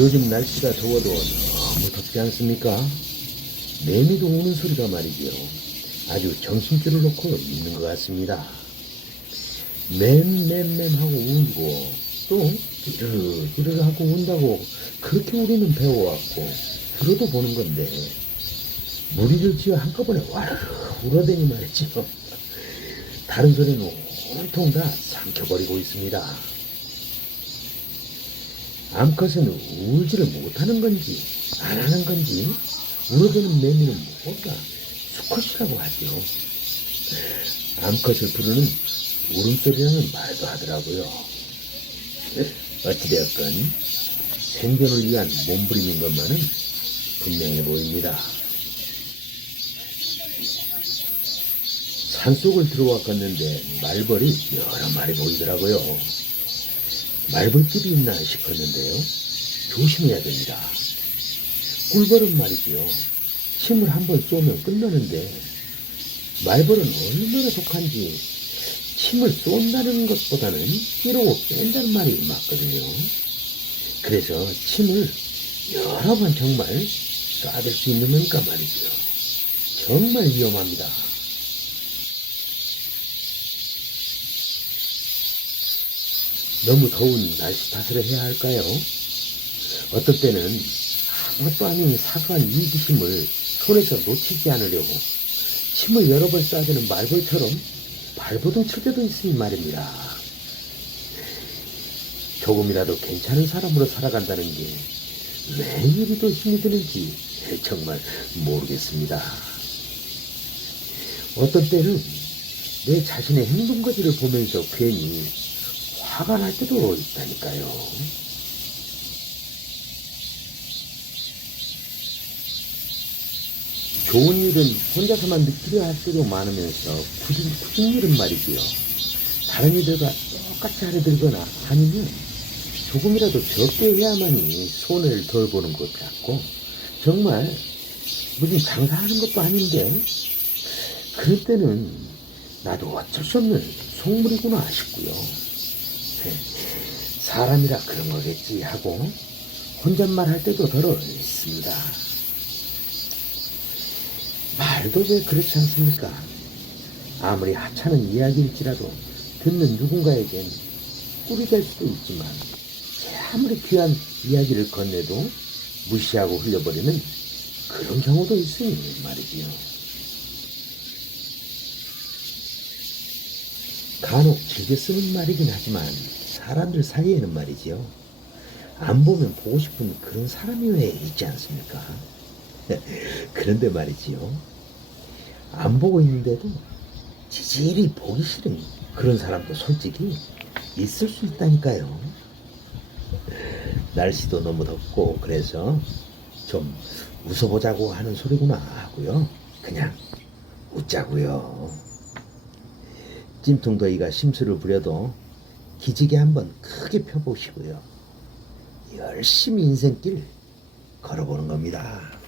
요즘 날씨가 더워도 너무 덥지 않습니까? 매미도 우는 소리가 말이지요. 아주 정신줄을 놓고 있는 것 같습니다. 맴맴맴 하고 울고 또 찌르르 하고 운다고 그렇게 우리는 배워왔고 들어도 보는 건데 무리를 지어 한꺼번에 와르르 울어대니 말이죠. 다른 소리는 온통 다 삼켜버리고 있습니다. 암컷은 울지를 못하는 건지 안 하는 건지 울어대는 매미는 뭔가 수컷이라고 하죠. 암컷을 부르는 울음소리라는 말도 하더라고요. 어찌되었건 생존을 위한 몸부림인 것만은 분명해 보입니다. 산속을 들어왔겠는데 말벌이 여러 마리 보이더라고요. 말벌집이 있나 싶었는데요. 조심해야 됩니다. 꿀벌은 말이지요. 침을 한 번 쏘면 끝나는데 말벌은 얼마나 독한지 침을 쏜다는 것보다는 찌르고 뺀다는 말이 맞거든요. 그래서 침을 여러 번 정말 쏴댈 수 있는 거니까 말이죠. 정말 위험합니다. 너무 더운 날씨 탓을 해야 할까요? 어떨 때는 아무것도 아닌 사소한 이기심을 손에서 놓치지 않으려고 침을 여러 번 쏴대는 말벌처럼 발버둥 칠 때도 있으니 말입니다. 조금이라도 괜찮은 사람으로 살아간다는 게 왜 이리도 힘이 드는지 정말 모르겠습니다. 어떤 때는 내 자신의 행동거지를 보면서 괜히 화가 날 때도 있다니까요. 좋은 일은 혼자서만 느끼려 할 때도 많으면서 굳은, 굳은 일은 말이지요. 다른 이들과 똑같이 하려 들거나 아니면 조금이라도 적게 해야만이 손해를 덜 보는 것 같고 정말 무슨 장사하는 것도 아닌데 그럴 때는 나도 어쩔 수 없는 속물이구나 싶고요. 사람이라 그런 거겠지 하고 혼잣말 할 때도 덜어 있습니다. 말도 왜 그렇지 않습니까? 아무리 하찮은 이야기일지라도 듣는 누군가에겐 꿀이 될 수도 있지만 아무리 귀한 이야기를 건네도 무시하고 흘려버리는 그런 경우도 있으니 말이지요. 간혹 즐겨 쓰는 말이긴 하지만 사람들 사이에는 말이지요. 안 보면 보고 싶은 그런 사람이 왜 있지 않습니까? 그런데 말이지요. 안 보고 있는데도 지질이 보기 싫은 그런 사람도 솔직히 있을 수 있다니까요. 날씨도 너무 덥고 그래서 좀 웃어보자고 하는 소리구나 하고요. 그냥 웃자고요. 찜통더위가 심술을 부려도 기지개 한번 크게 펴보시고요. 열심히 인생길 걸어보는 겁니다.